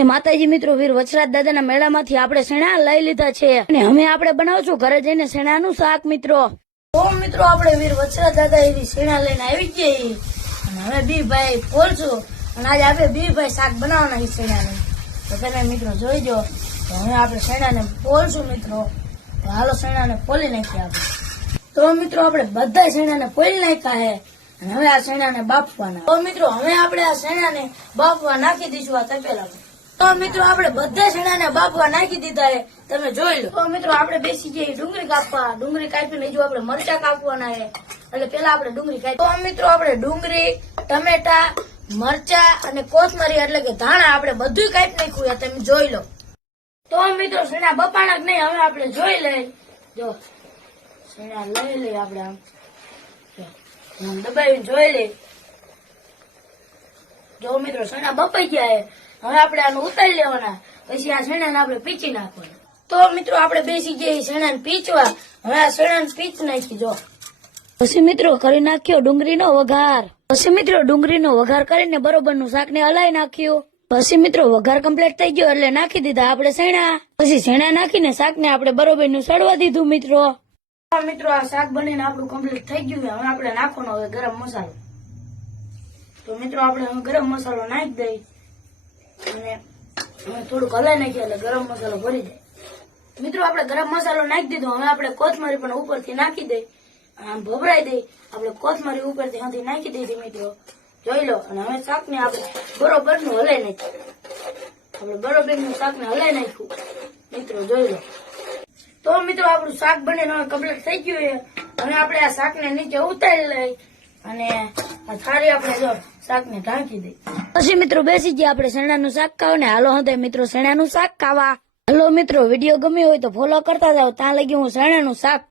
માતાજી મિત્રો, વીર વચરાજ દાદાના મેળામાંથી આપણે શેણા લઈ લીધા છે અને અમે આપણે બનાવશું ઘરે જઈને શેણાનું શાક મિત્રો. તો મિત્રો આપણે વીર વચરાજ દાદા એવી શેણા લઈને આવી જઈએ અને હવે બી ભાઈ ફોલશું અને આજે આપણે બી ભાઈ શાક બનાવવાના છે શેણાનું. તો તમે મિત્રો જોઈજો. તો હવે આપણે શેણાને ફોલશું મિત્રો. તો હાલો શેણાને ફોલી નાખીએ આપણે. તો મિત્રો આપણે બધા શેણાને ફોલી નાખ્યા છે અને હવે આ શેણાને બાફવાના. તો મિત્રો હવે આપણે આ શેણાને બાફવા નાખી દઈશું આ તપેલામાં. તો મિત્રો આપણે બધા શેણાને બાફવા નાખી દીધા છે, તમે જોઈ લો. તો મિત્રો આપણે બેસી જઈએ ડુંગળી કાપવા. ડુંગળી કાપીને જો આપણે મરચા કાપવાના છે, એટલે પેલા આપણે ડુંગળી કાપી. તો મિત્રો આપણે ડુંગળી, ટમેટા, મરચા અને કોથમરી એટલે કે ધાણા આપણે બધું કાપી નાખ્યું છે, તમે જોઈ લો. તો મિત્રો શેણા બપાણા જ નહીં, હવે આપણે જોઈ લઈએ. જો શેણા લઈ લઈએ આપણે આમ દબાવીને જોઈ લઈએ. જો મિત્રો શેણા બપાઈ ગયા છે, હવે આપણે આને ઉતારી લેવાના, પછી આ શેણાને આપણે પીચી નાખવાના. તો મિત્રો આપણે બેસી જઈએ શેણાને પીચવા. હવે આ શેણાને પીચ નાખી. જો પછી મિત્રો કરી નાખ્યો ડુંગળીનો વઘાર. પછી મિત્રો ડુંગળીનો વઘાર કરીને બરોબર નું શાક ને હલાવી નાખ્યું. પછી મિત્રો વઘાર કમ્પ્લીટ થઈ ગયો એટલે નાખી દીધા આપણે શેણા. પછી શેણા નાખીને શાક ને આપણે બરોબર નું સડવા દીધું મિત્રો. મિત્રો આ શાક બનીને આપણું કમ્પ્લીટ થઈ ગયું. હવે આપણે નાખવાનો હવે ગરમ મસાલો. તો મિત્રો આપણે હવે ગરમ મસાલો નાખી દઈએ અને થોડુંક હલાઈ નાખીએ એટલે ગરમ મસાલો ભરી જાય. મિત્રો આપણે ગરમ મસાલો નાખી દીધો. હવે આપણે કોથમરી પણ ઉપરથી નાખી દઈ, આમ ભભરાઈ દઈ. આપણે કોથમરી ઉપરથી હાથી નાખી દીધી મિત્રો, જોઈ લો. અને હવે શાક ને આપણે બરોબર નું હલાઈ નાખ્યું. આપણે બરોબર નું શાક ને હલાઈ નાખ્યું મિત્રો, જોઈ લો. તો મિત્રો આપણું શાક બનીને હવે કમ્પ્લીટ થઈ ગયું છે. હવે આપણે આ શાક ને નીચે ઉતારી લઈ અને આ થાળી આપણે જો શાક ને ઢાંકી દઈ. પછી મિત્રો બેસી ગયા આપણે શેણાનું શાક ખાવા ને. હાલો હવે મિત્રો શેણાનું શાક ખાવા. હાલો મિત્રો, વિડીયો ગમ્યો હોય તો ફોલો કરતા જાઓ. ત્યાં લગી હું શેણાનું શાક